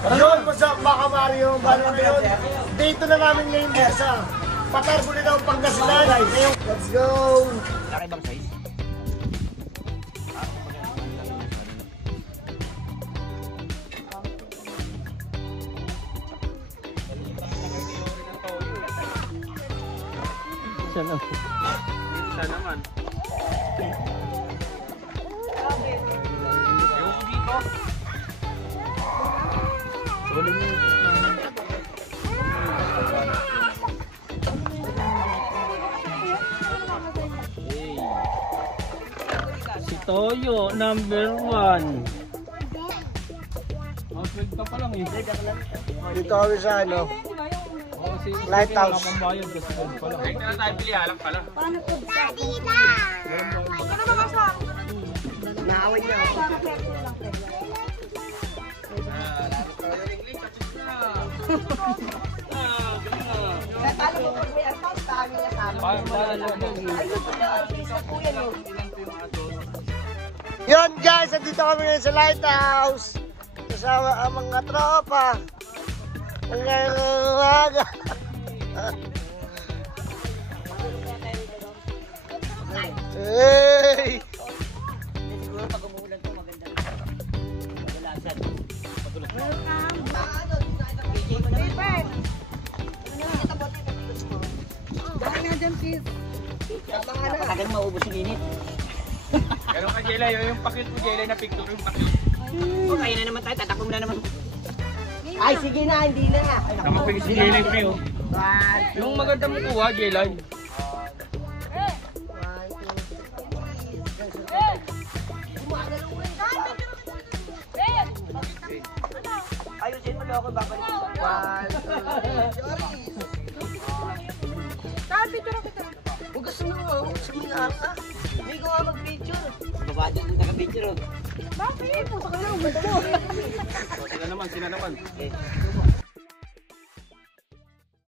Yun, what's up mga Mario? Bano na yun? Dito na namin ngayon sa Patarbuli daw Pangasinan. Let's go! Laki bang size? Siya naman. Siya naman. Ewan ko dito. Sulit niyo. Si Toyo, number 1. Outward ka pa lang eh. Dito kami sa ano, Lighthouse. Kahit na tayo pili, alam pala. Naaway niya ako. Yun guys, nandito kami ngayon sa Lighthouse. Kasama ang mga tropa. Hanggang umaga. Hey! Siguro pag umuulan to maganda. Kadalasan. Tagal maubos yung init. Pero ka Jelay, yung pakit mo Jelay na picture yung pakit. O kaya na naman tayo, tatakbo mo na naman. Ay sige na, hindi na. Kamapigil si Jelay pre oh. Yung maganda mo kuha Jelay. Ayusin mo na ako, babalik. Kung gusto mo, sumingaan ka. Hindi ko nga mag-picture. Babado yung taga-picture. Sila naman.